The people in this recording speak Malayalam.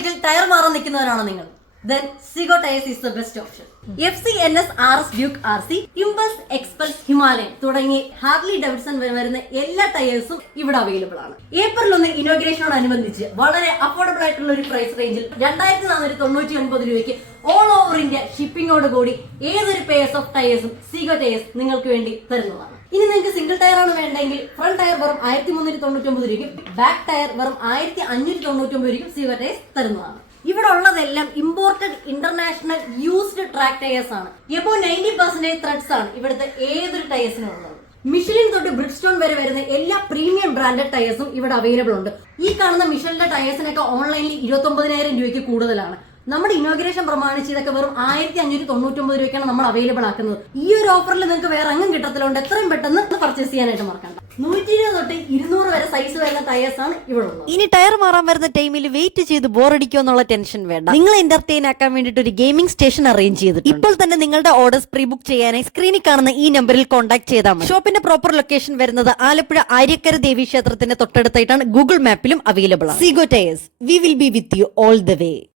റേറ്റിൽ ടയർ മാറാൻ നിൽക്കുന്നവരാണോ നിങ്ങൾ? Then Seago Tires is the best option. FCNS RS Duke RC, Impulse, Expulse, Himalayan തുടങ്ങി ഹാർലി ഡേവിഡ്സൺ വരുന്ന എല്ലാ ടയേഴ്സും ഇവിടെ അവൈലബിൾ ആണ്. ഏപ്രിൽ 1 ഇനോഗ്രേഷനോടനുബന്ധിച്ച് വളരെ അഫോർഡബിൾ ആയിട്ടുള്ള ഒരു പ്രൈസ് റേഞ്ചിൽ 2499 രൂപയ്ക്ക് ഓൾ ഓവർ ഇന്ത്യ ഷിപ്പിംഗോട് കൂടി ഏതൊരു പേഴ്സ് ഓഫ് ടയേഴ്സും Seago Tires നിങ്ങൾക്ക് വേണ്ടി തരുന്നതാണ്. ഇനി നിങ്ങൾക്ക് സിംഗിൾ ടയർ ആണ് വേണ്ടെങ്കിൽ ഫ്രണ്ട് ടയർ വെറും 1399 രൂപയ്ക്കും ബാക്ക് ടയർ വെറും 1599 രൂപയ്ക്കും Seago Tires തരുന്നതാണ്. ഇവിടെ ഉള്ളതെല്ലാം imported international used track tyres ആണ്. എബോ 90% ത്രെഡ്സ് ആണ് ഇവിടുത്തെ ഏതൊരു ടയേഴ്സിനും ഉള്ളത്. മിഷലിൻ തൊട്ട് ബ്രിഡ്സ്റ്റോൺ വരെ വരുന്ന എല്ലാ പ്രീമിയം ബ്രാൻഡഡ് ടയേഴ്സും ഇവിടെ അവൈലബിൾ ഉണ്ട്. ഈ കാണുന്ന മിഷലിന്റെ ടയേഴ്സിനൊക്കെ ഓൺലൈനിൽ 29,000 രൂപയ്ക്ക് കൂടുതലാണ്. നമ്മുടെ ഇനോഗ്രേഷൻ പ്രമാണിച്ച് ഇതൊക്കെ വെറും 1599 രൂപയ്ക്കാണ് നമ്മൾ അവൈലബിൾ ആക്കുന്നത്. ഈ ഒരു ഓഫറിൽ നിങ്ങൾക്ക് വേറെ അങ്ങും കിട്ടത്തിലുണ്ട്. എത്രയും പെട്ടെന്ന് പർച്ചേസ് ചെയ്യാനായിട്ട് മറക്കണ്ട. 120 തൊട്ട് 200 വരെ സൈസ് വരുന്ന ടയേഴ്സ് ആണ് ഇവിടെ ഉള്ളത്. ഇനി ടയർ മാറാൻ വരുന്ന ടൈമിൽ വെയിറ്റ് ചെയ്ത് ബോറടിക്കോ എന്നുള്ള ടെൻഷൻ വേണ്ട. നിങ്ങൾ എന്റർടൈൻ ആക്കാൻ വേണ്ടിട്ട് ഒരു ഗെയിമിംഗ് സ്റ്റേഷൻ അറേഞ്ച് ചെയ്തിട്ടുണ്ട്. ഇപ്പോൾ തന്നെ നിങ്ങളുടെ ഓർഡേഴ്സ് പ്രീ ബുക്ക് ചെയ്യാനായി സ്ക്രീനിൽ കാണുന്ന ഈ നമ്പറിൽ കോൺടാക്ട് ചെയ്താൽ മതി. ഷോപ്പിന്റെ പ്രോപ്പർ ലൊക്കേഷൻ വരുന്നത് ആലപ്പുഴ ആര്യക്കര ദേവി ക്ഷേത്രത്തിന്റെ തൊട്ടടുത്തായിട്ടാണ്. ഗൂഗിൾ മാപ്പിലും അവൈലബിൾ ആണ്. Seago Tires, we will be with you all the way.